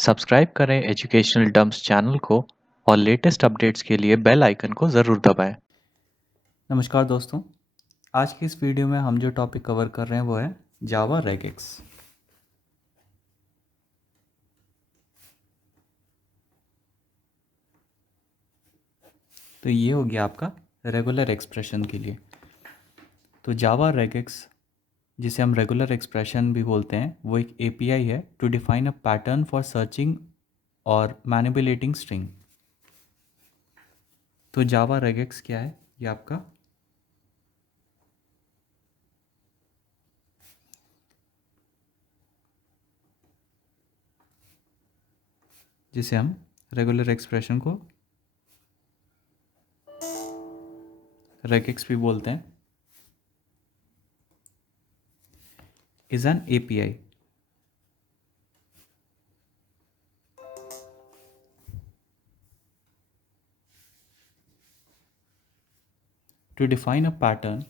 Subscribe करें educational dumps channel को और लेटेस्ट अपडेट्स के लिए बेल आइकन को ज़रूर दबाएं। नमस्कार दोस्तों। आज की इस वीडियो में हम जो टॉपिक कवर कर रहे हैं वो है जावा रेगेक्स। तो ये हो गया आपका रेगुलर एक्सप्रेशन के लिए। तो जावा रेगेक्स, जिसे हम रेगुलर एक्सप्रेशन भी बोलते हैं, वो एक एपीआई है to define a pattern for searching और मैनिपुलेटिंग स्ट्रिंग। तो जावा रेगेक्स क्या है? ये आपका जिसे हम रेगुलर एक्सप्रेशन को रेगेक्स भी बोलते हैं, is an API to define a pattern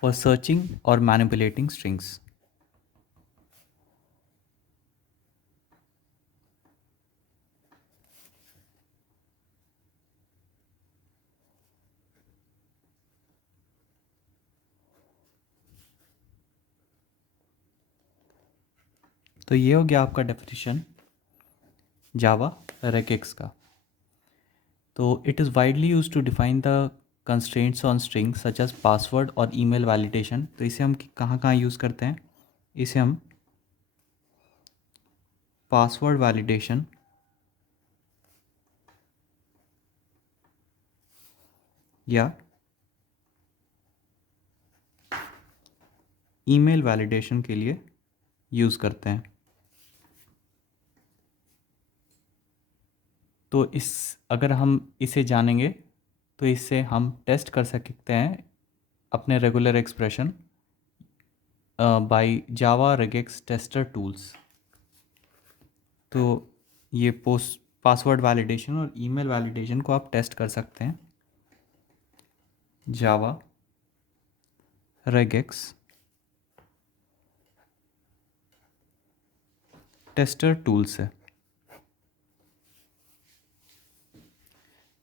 for searching or manipulating strings. तो ये हो गया आपका डेफिनेशन जावा रेगेक्स का। तो it is widely use to define the constraints on string such as password और ईमेल वैलिडेशन। तो इसे हम कहाँ कहाँ यूज़ करते हैं? इसे हम पासवर्ड वैलिडेशन या ईमेल वैलिडेशन के लिए यूज़ करते हैं। तो अगर हम इसे जानेंगे तो इससे हम टेस्ट कर सकते हैं अपने regular expression by Java regex tester tools. तो ये पासवर्ड वैलिडेशन और ईमेल वैलिडेशन को आप टेस्ट कर सकते हैं जावा रेगेक्स टेस्टर टूल से।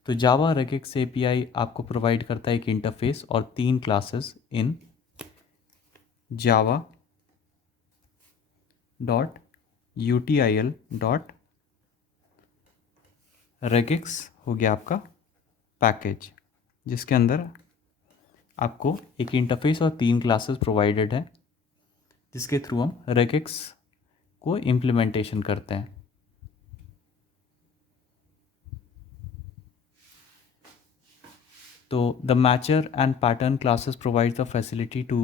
तो जावा रेगेक्स एपीआई आपको प्रोवाइड करता है एक इंटरफेस और 3 classes in Java dot util dot regex हो गया आपका पैकेज, जिसके अंदर आपको एक इंटरफेस और 3 क्लासेस प्रोवाइडेड है, जिसके थ्रू हम रेगेक्स को इम्प्लीमेंटेशन करते हैं। तो the matcher and pattern classes provide the facility to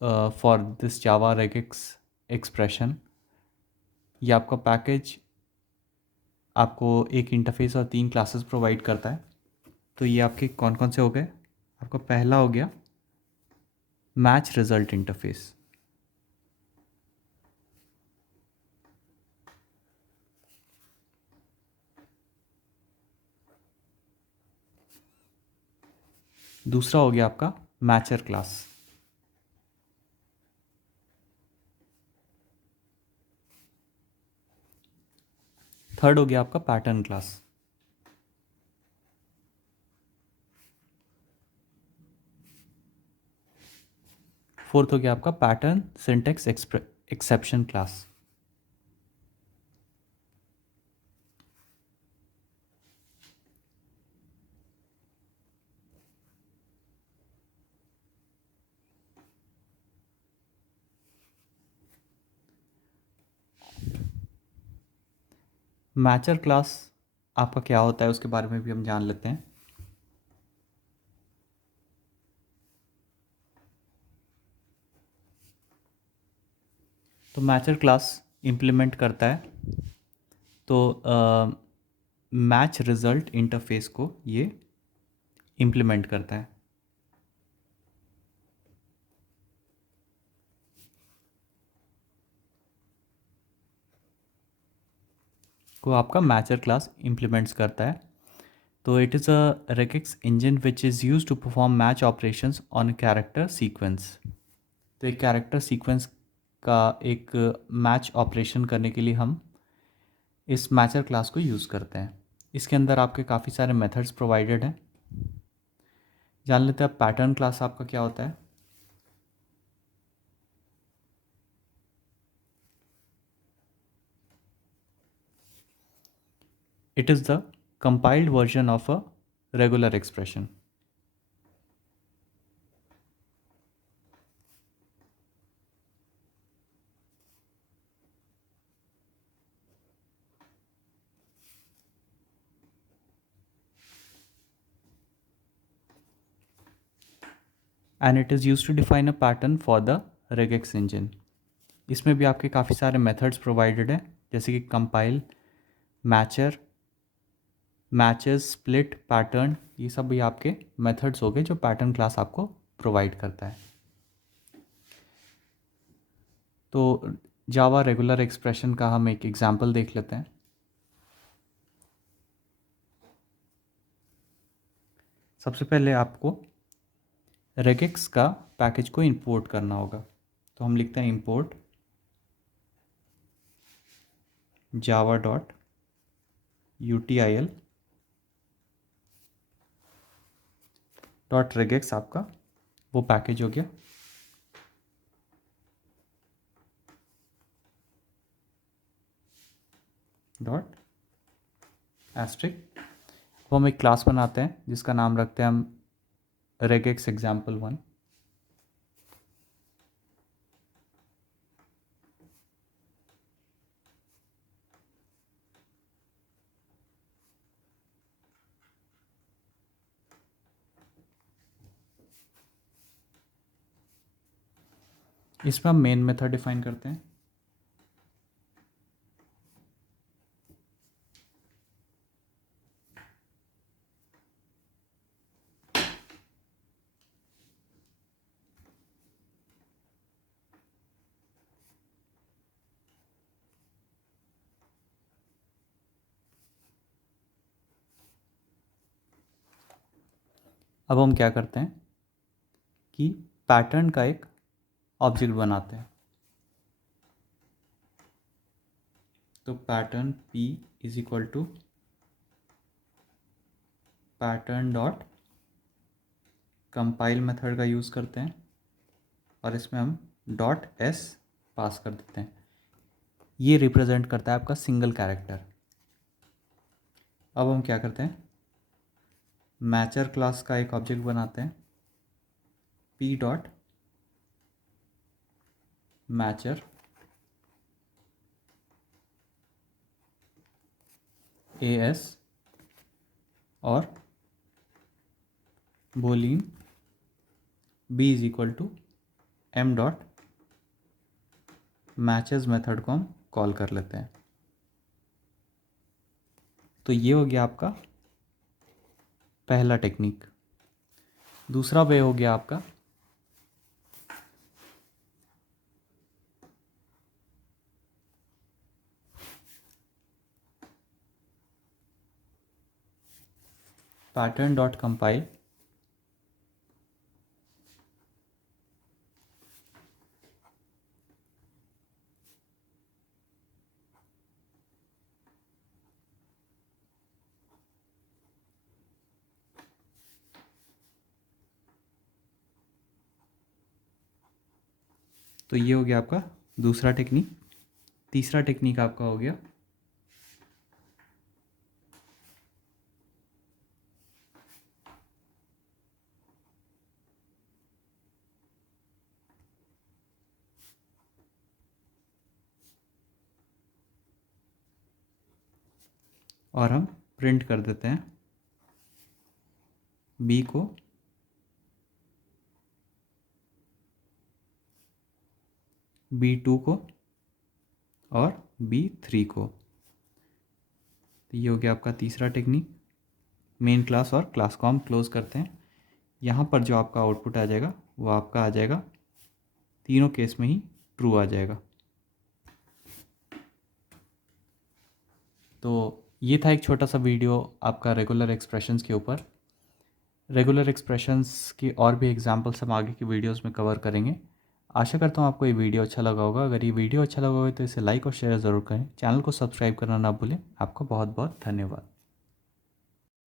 for this Java regex expression. ये आपका पैकेज आपको एक इंटरफेस और 3 क्लासेस प्रोवाइड करता है। तो ये आपके कौन कौन से हो गए? आपका पहला हो गया मैच रिजल्ट इंटरफेस। दूसरा हो गया आपका मैचर क्लास। थर्ड हो गया आपका पैटर्न क्लास। फोर्थ हो गया आपका pattern syntax exception class. Matcher class आपका क्या होता है उसके बारे में भी हम जान लेते हैं। तो मैचर क्लास इम्प्लीमेंट करता है तो मैच रिजल्ट इंटरफेस को ये इम्प्लीमेंट करता है। को आपका मैचर क्लास इम्प्लीमेंट्स करता है। तो it is a regex engine which is used to perform match operations on a character sequence. तो एक कैरेक्टर सीक्वेंस का एक मैच ऑपरेशन करने के लिए हम इस मैचर क्लास को यूज़ करते हैं. इसके अंदर आपके काफ़ी सारे मेथड्स प्रोवाइडेड हैं. जान लेते हैं पैटर्न क्लास आपका क्या होता है. It is the compiled version of a regular expression. And it is used to define a pattern for the regex engine. इसमें भी आपके काफ़ी सारे मेथड्स प्रोवाइडेड हैं, जैसे कि compile, mature, matches, split, pattern. ये सब भी आपके मेथड्स हो गए जो पैटर्न क्लास आपको प्रोवाइड करता है. तो जावा रेगुलर एक्सप्रेशन का हम एक एग्जांपल देख लेते हैं. सबसे पहले आपको रेगेक्स का पैकेज को इंपोर्ट करना होगा. तो हम लिखते हैं import Java dot util dot regex. आपका वो पैकेज हो गया. Dot asterisk. तो हम एक क्लास बनाते हैं जिसका नाम रखते हैं हम रेगेक्स एग्जाम्पल 1. इसमें हम मेन मेथड डिफाइन करते हैं. अब हम क्या करते हैं कि पैटर्न का एक ऑब्जेक्ट बनाते हैं. तो pattern p is equal to pattern dot compile method का यूज़ करते हैं और इसमें हम डॉट s पास कर देते हैं. ये रिप्रेजेंट करता है आपका सिंगल कैरेक्टर. अब हम क्या करते हैं, मैचर क्लास का एक ऑब्जेक्ट बनाते हैं p डॉट मैचर as और boolean b is equal to m dot matches method को हम कॉल कर लेते हैं. तो ये हो गया आपका पहला टेक्निक. दूसरा वे हो गया आपका पैटर्न डॉट कंपाइल तो ये हो गया आपका दूसरा टेक्निक. तीसरा टेक्निक आपका हो गया और हम प्रिंट कर देते हैं b को b2 को और b3 को. तो ये हो गया आपका तीसरा टेक्निक. मेन क्लास और क्लास को हम क्लोज करते हैं. यहाँ पर जो आपका आउटपुट आ जाएगा वो आपका आ जाएगा, तीनों केस में ही ट्रू आ जाएगा. तो ये था एक छोटा सा वीडियो आपका रेगुलर एक्सप्रेशंस के ऊपर। रेगुलर एक्सप्रेशंस की और भी एग्जांपल्स हम आगे की वीडियोस में कवर करेंगे। आशा करता हूँ आपको ये वीडियो अच्छा लगा होगा। अगर ये वीडियो अच्छा लगा होगा तो इसे लाइक और शेयर ज़रूर करें। चैनल को सब्सक्राइब करना ना भूलें। आपका बहुत बहुत धन्यवाद।